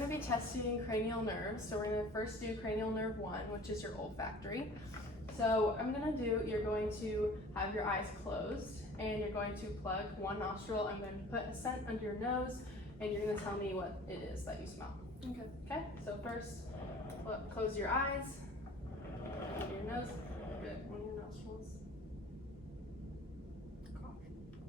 going to be testing cranial nerves. So we're going to first do cranial nerve 1, which is your olfactory. So what I'm going to do, you're going to have your eyes closed and you're going to plug one nostril. I'm going to put a scent under your nose and you're going to tell me what it is that you smell. Okay. Okay, so first close your eyes, under your nose, good, one of your nostrils.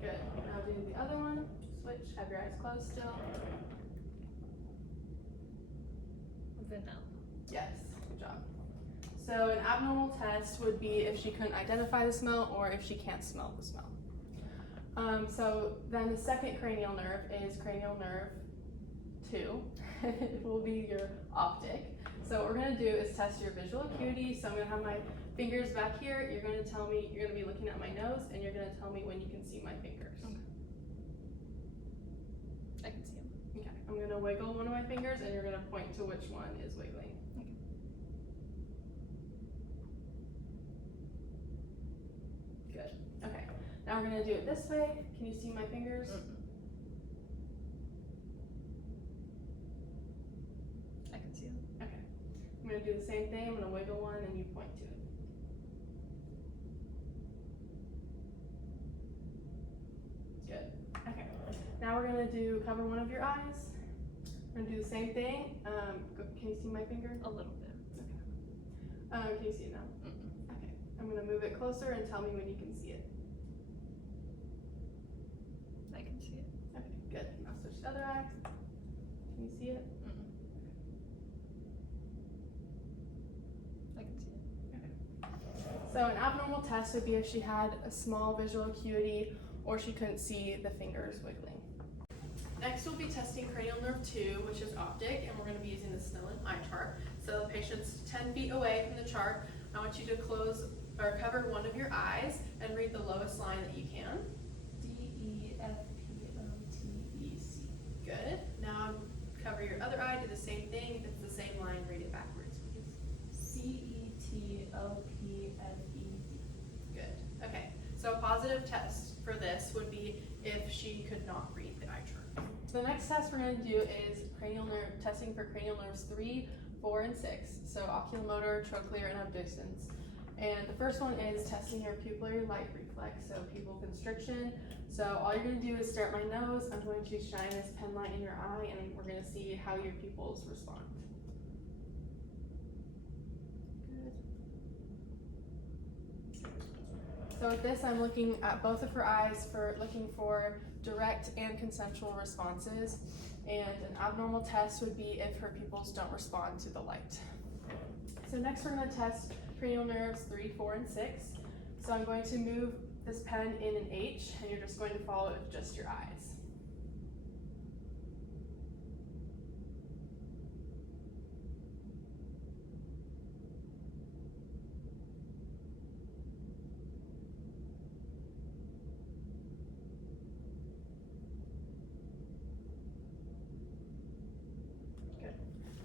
Good, now do the other one, switch, have your eyes closed still. Vanilla. Yes, good job. So an abnormal test would be if she couldn't identify the smell or if she can't smell the smell. So then the second cranial nerve is cranial nerve 2. It will be your optic. So what we're going to do is test your visual acuity. So I'm going to have my fingers back here. You're going to tell me, you're going to be looking at my nose and you're going to tell me when you can see my fingers. Okay. I can see them. Okay, I'm going to wiggle one of my fingers and you're going to point to which one is wiggling. Okay. Good. Okay, now we're going to do it this way. Can you see my fingers? I can see them. Okay. I'm going to do the same thing. I'm going to wiggle one and you point to it. Good. Okay. Now we're going to cover one of your eyes. I'm going to do the same thing. Can you see my finger? A little bit. Okay. Can you see it now? Okay. I'm going to move it closer and tell me when you can see it. I can see it. Okay, good. Now switch to the other eye. Can you see it? I can see it. So an abnormal test would be if she had a small visual acuity or she couldn't see the fingers wiggling. Next we'll be testing cranial nerve 2, which is optic, and we're going to be using the Snellen eye chart. So the patient's 10 feet away from the chart. I want you to close or cover one of your eyes and read the lowest line that you can. D-E-F-P-O-T-E-C. Good. Now cover your other eye, do the same thing. If it's the same line, read it backwards, please. C-E-T-O-P-F-E-D. Good. Okay. So a positive test for this would be if she could not read the eye chart. So the next test we're going to do is cranial nerve testing for cranial nerves 3, 4, and 6. So oculomotor, trochlear, and abducens. And the first one is testing your pupillary light reflex, so pupil constriction. So all you're going to do is stare at my nose. I'm going to shine this pen light in your eye, and we're going to see how your pupils respond. Good. So with this, I'm looking at both of her eyes looking for direct and consensual responses. And an abnormal test would be if her pupils don't respond to the light. So next we're going to test cranial nerves 3, 4, and 6. So I'm going to move this pen in an H, and you're just going to follow it with just your eyes.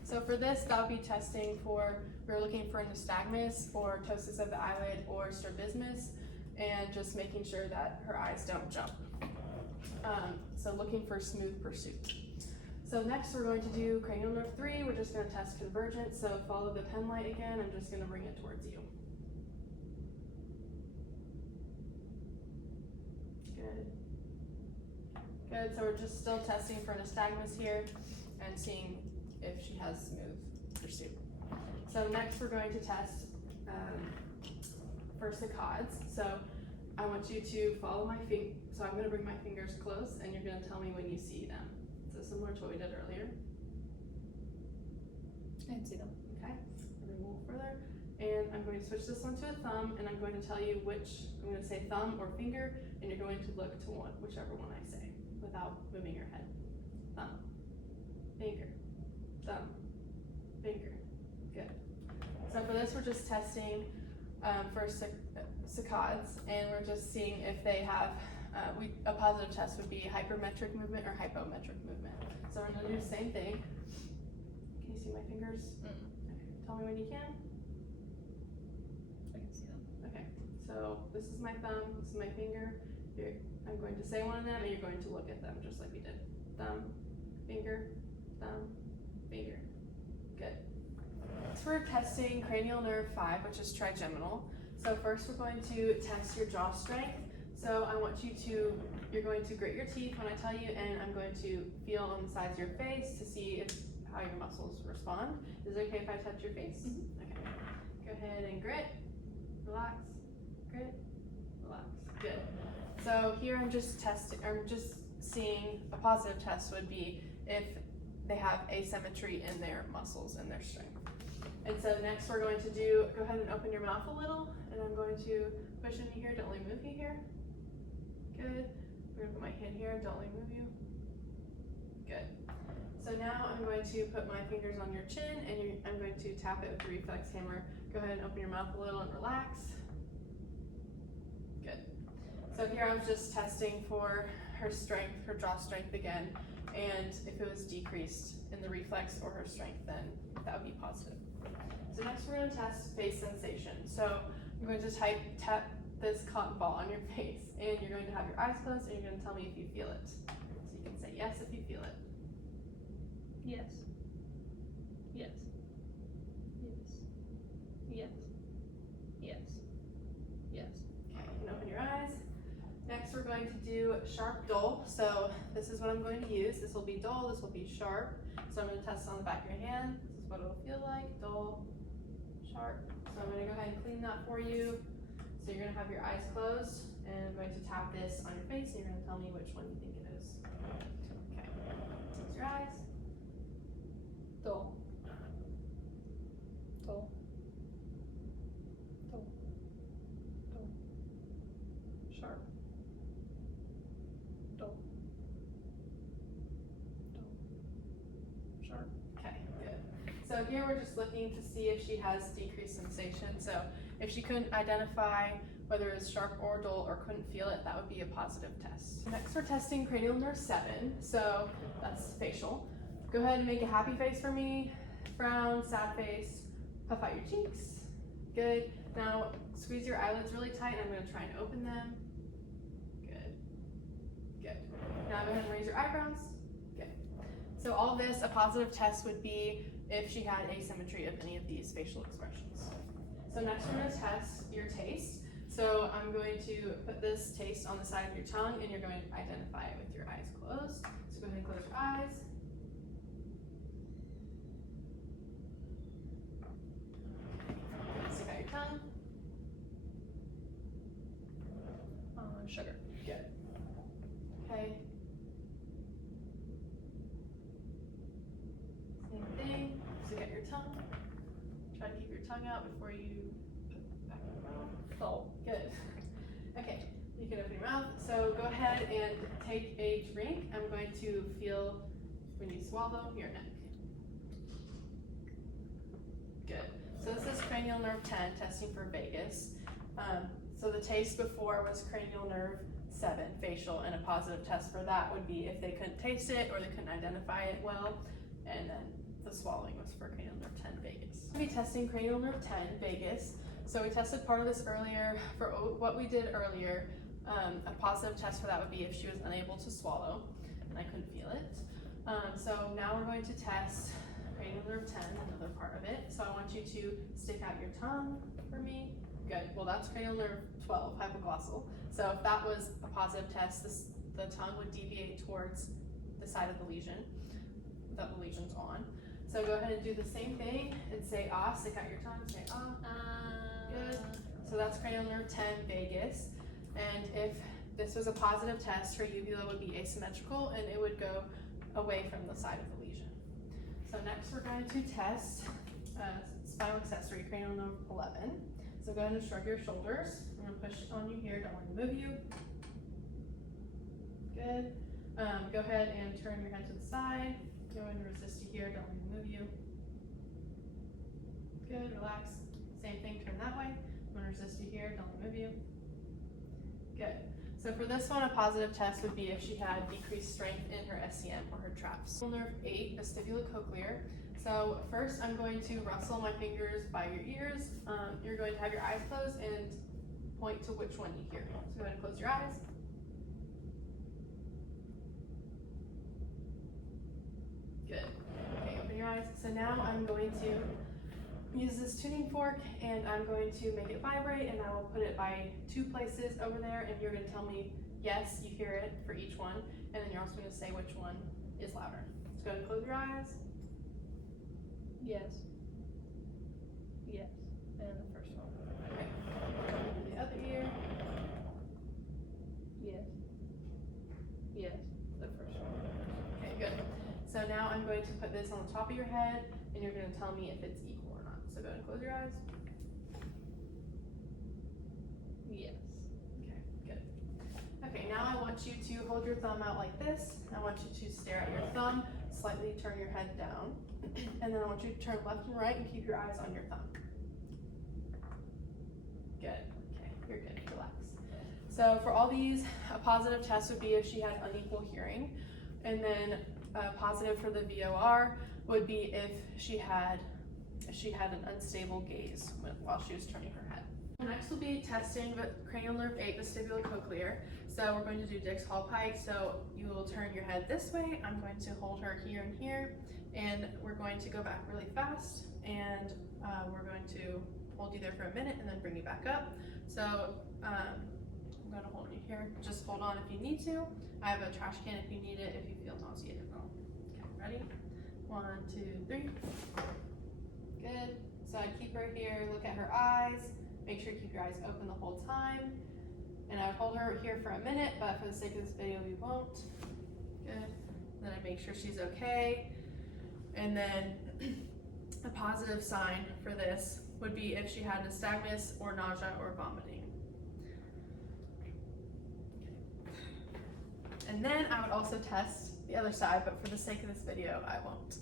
So for this, that would be testing for, we're looking for nystagmus or ptosis of the eyelid or strabismus, and just making sure that her eyes don't jump. So looking for smooth pursuit. So next we're going to do cranial nerve 3. We're just going to test convergence. So follow the pen light again. I'm just going to bring it towards you. Good. Good. So we're just still testing for nystagmus here and seeing if she has smooth pursuit. So next we're going to test for saccades. So I want you to follow my finger. So I'm going to bring my fingers close and you're going to tell me when you see them. So similar to what we did earlier. I can see them. Okay, bring a little further. And I'm going to switch this one to a thumb, and I'm going to tell you which, I'm going to say thumb or finger, and you're going to look to whichever one I say without moving your head. Thumb, finger, thumb, finger. Good. So for this, we're just testing for saccades, and we're just seeing if they have, a positive test would be hypermetric movement or hypometric movement. So we're going to do the same thing. Can you see my fingers? Okay. Tell me when you can. I can see them. Okay, so this is my thumb, this is my finger. I'm going to say one of them, and you're going to look at them just like we did. Thumb, finger, we're testing cranial nerve 5, which is trigeminal. So first we're going to test your jaw strength. So I want you're going to grit your teeth when I tell you, and I'm going to feel on the sides of your face to see how your muscles respond. Is it okay if I touch your face? Mm-hmm. Okay. Go ahead and grit, relax, grit, relax. Good. So here I'm just seeing a positive test would be if they have asymmetry in their muscles and their strength. And so next we're going to go ahead and open your mouth a little, and I'm going to push into here, don't let me move you here. Good. I'm going to put my hand here, don't let me move you. Good. So now I'm going to put my fingers on your chin, and I'm going to tap it with the reflex hammer. Go ahead and open your mouth a little and relax. Good. So here I was just testing for her strength, her jaw strength again, and if it was decreased in the reflex or her strength, then that would be positive. So next we're going to test face sensation. So I'm going to tap this cotton ball on your face, and you're going to have your eyes closed, and you're going to tell me if you feel it. So you can say yes if you feel it. Yes. Yes. Yes. Yes. Yes. Yes. Okay, you can open your eyes. Next we're going to do sharp dull. So this is what I'm going to use. This will be dull, this will be sharp. So I'm going to test it on the back of your hand. This is what it'll feel like, dull, sharp. So I'm going to go ahead and clean that for you. So you're going to have your eyes closed, and I'm going to tap this on your face, and you're going to tell me which one you think it is. Okay, close your eyes. Dull. Dull. Dull. Dull. Sharp. Dull. Dull. Sharp. Okay, good. So here we're just looking to see if she has decreased sensation. So if she couldn't identify whether it's sharp or dull or couldn't feel it, that would be a positive test. Next we're testing cranial nerve 7, so that's facial. Go ahead and make a happy face for me, frown, sad face, puff out your cheeks. Good. Now squeeze your eyelids really tight, and I'm going to try and open them. Good. Good. Now go ahead and raise your eyebrows. Good. So all this, a positive test would be if she had asymmetry of any of these facial expressions. So next we're going to test your taste. So I'm going to put this taste on the side of your tongue, and you're going to identify it with your eyes closed. So go ahead and close your eyes. Stick out your tongue. Sugar. Good. Okay. Same thing. Stick out your tongue. Try to keep your tongue out before you put it back in your mouth. Dull. Good. Okay, you can open your mouth. So go ahead and take a drink. I'm going to feel when you swallow your neck. Good. So this is cranial nerve 10, testing for vagus. So the taste before was cranial nerve 7, facial, and a positive test for that would be if they couldn't taste it or they couldn't identify it well, and then the swallowing was for cranial nerve 10, vagus. We'll be testing cranial nerve 10, vagus. So we tested part of this earlier. For what we did earlier, a positive test for that would be if she was unable to swallow, and I couldn't feel it. So now we're going to test cranial nerve 10, another part of it. So I want you to stick out your tongue for me. Good. Well, that's cranial nerve 12, hypoglossal. So if that was a positive test, the tongue would deviate towards the side of the lesion that the lesion's on. So go ahead and do the same thing and say ah, stick out your tongue, say ah. Good. So that's cranial nerve 10, vagus. And if this was a positive test, her uvula would be asymmetrical, and it would go away from the side of the lesion. So next we're going to test spinal accessory, cranial nerve 11. So go ahead and shrug your shoulders. I'm going to push on you here, don't want to move you. Good. Go ahead and turn your head to the side. Go ahead and resist you here, don't want to move you. Good, relax. Same thing, turn that way. I'm going to resist you here, don't want to move you. Good. So for this one, a positive test would be if she had decreased strength in her SCM or her traps. Nerve 8, vestibulocochlear. So first I'm going to rustle my fingers by your ears. You're going to have your eyes closed and point to which one you hear. So go ahead and close your eyes. Good. Okay, open your eyes. So now I'm going to use this tuning fork and I'm going to make it vibrate, and I will put it by 2 places over there, and you're gonna tell me yes, you hear it for each one, and then you're also gonna say which one is louder. So go ahead and close your eyes. Yes. Yes. And the first one. Okay. The other ear. Yes. Yes. The first one. Okay, good. So now I'm going to put this on the top of your head, and you're gonna tell me if it's equal or not. So go ahead and close your eyes. Yes. Okay, good. Okay, now I want you to hold your thumb out like this. I want you to stare at your thumb, slightly turn your head down, and then I want you to turn left and right and keep your eyes on your thumb. Good. Okay, you're good. Relax. So for all these, a positive test would be if she had unequal hearing, and then a positive for the VOR would be if she had an unstable gaze while she was turning her head. Next will be testing the cranial nerve 8 vestibulocochlear. So we're going to do Dick's Hall Pike. So you will turn your head this way. I'm going to hold her here and here, and we're going to go back really fast, and we're going to hold you there for a minute and then bring you back up. So I'm going to hold you here. Just hold on if you need to. I have a trash can if you need it, if you feel nauseated. Okay, ready? 1, 2, 3. Good. So I keep her here, look at her eyes, make sure you keep your eyes open the whole time. And I would hold her here for a minute, but for the sake of this video, we won't. Good. Then I make sure she's okay. And then a positive sign for this would be if she had nystagmus or nausea or vomiting. And then I would also test the other side, but for the sake of this video, I won't.